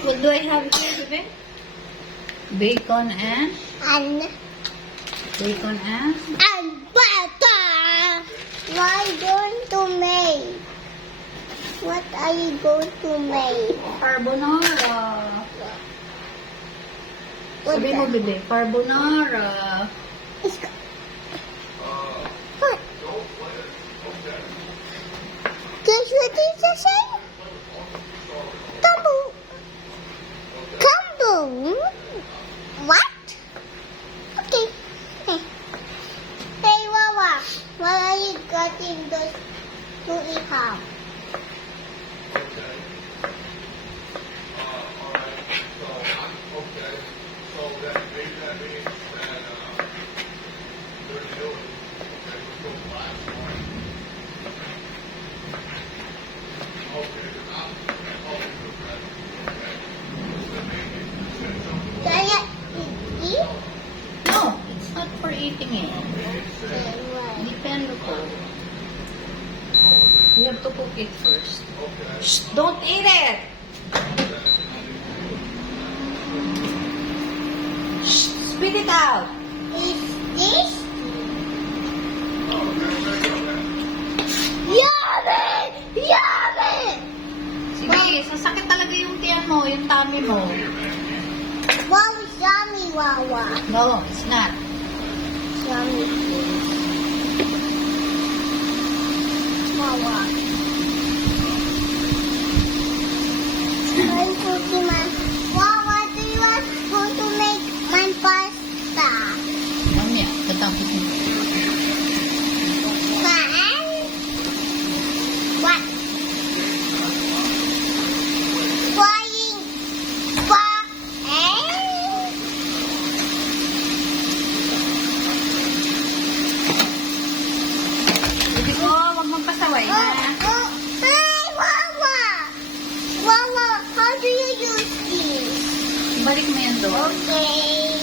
What do I have here, baby? Bacon and? Bacon and? Butter! What are you going to make? What are you going to make? Carbonara. What Sabi mo, bebe, carbonara. What? Guess what is the same? Combo. Combo. What? Okay. Hey, Wawa. What are you getting those to eat ham? Can I eat? No, it's not for eating it. Okay, what? Depende ko. You have to cook it first. Shh, don't eat it! Shh, spit it out! Is this? Yummy! Yummy! Sige, sasakit talaga yung tiyan mo, yung tummy mo. Wow, it's yummy, Wawa. No, it's not. Yummy. Wawa. I'm cooking my... Wawa, do you want to make my pasta? Mamaya, katapos mo. And what? Flying far and Hindi ko, wag mong pasaway na. Hey, Wawa! Wawa, how do you use this? Balik mo yan doon. Okay.